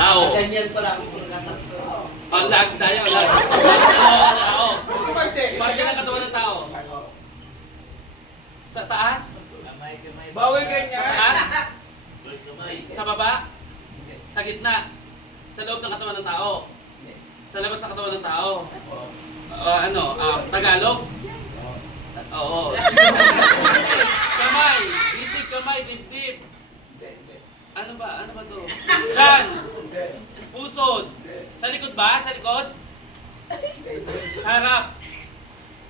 Tao. Ganyan pala ako kung natatlo. Oh, lag tayo, lag. Tao. Gusto 5 seconds. Parte ng katawan ng tao. Sa taas? Bawal Sa ganyan. taas? Sa baba? Sa gitna? Sa loob ng katawan ng tao? Sa labas ng katawan ng tao? Tagalog? Oo. Kamay! Isig, kamay, dibdib. Ano ba? Ano ba to? Tiyan! Pusod! Sa likod ba? Sa likod? Sa harap!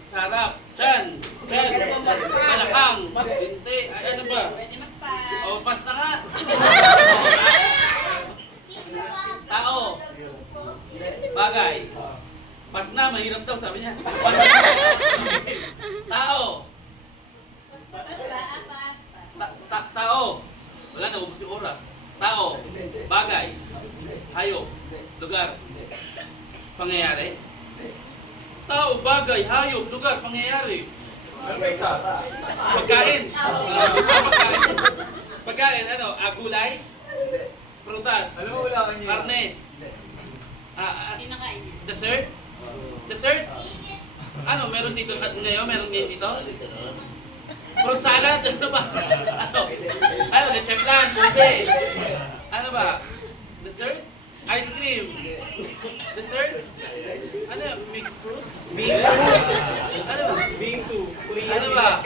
Sa harap! Tiyan! Tiyan! Balakang! Binti! Ay, ano ba? Pwede magpa. O, pas na nga! Tao! Bagay! Pas na, mahirap daw, sabi niya. Pas na! Tao! Tao! Wala na, ubus yung oras. Tao! Bagay! Hayop! Lugar! Pangyayari? Tao, bagay, hayop, lugar, pangyayari. Isa. Pagkain! Pagkain! Pagkain, ano? Gulay? Prutas? Alam mo, wala ka niya. Karne? Kinakain niya. Dessert? Dessert? Ano, meron dito ngayon? Meron ngayon dito? Fruit salad? Ano ba? Ano, leche plan? Ube? Ano ba? Dessert? Ice cream? Dessert? Ano, mixed fruits? Ano ba? Bingsu. Ano ba?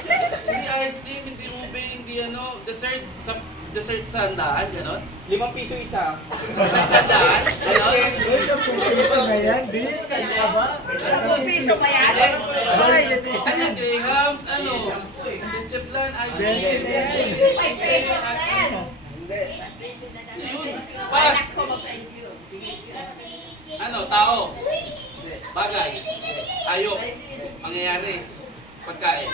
Hindi ice cream, hindi ube, hindi ano, dessert sa handaan, gano'n? 5 piso isa. Dessert sa handaan, gano'n? Piso kaya? Ano, grahams, ano? Leche plan, ice cream. May pesos na yan. Yun, pas. Ano, tao. Bagay. Hayop. Pangyayari. Pagkain.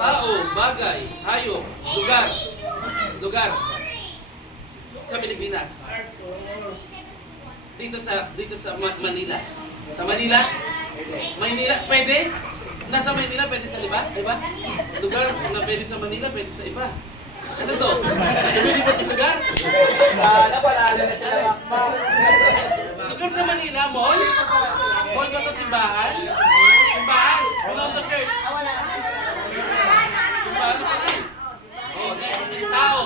Tao, bagay, hayop, lugar. Lugar. Sa Pilipinas. Dito sa Manila. Sa Manila? Manila, pwede? Nasa Manila, pwede sa iba? Iba? Lugar na pwede sa Manila, pwede sa iba. Ano to? Lumilipad yung lugar? Napalala na sila makmak. Lugar sa Manila, mall? Mall ba ito simbahan? Simbahan? Belong to church? Simbahan ba rin? Oh, next. Tao.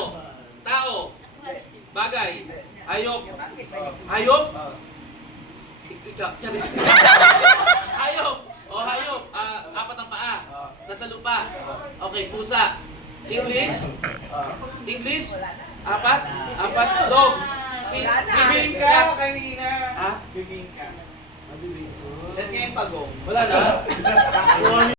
Tao. Bagay. Hayop. Hayop? Ikaw. Hayop. Oh, hayop. Apat ang paa. Nasa lupa. Okay, pusa. English? English? Apat? Dog. Bibingka kanina. Ha? Bibingka. Tapos ngayon pagong. Wala na?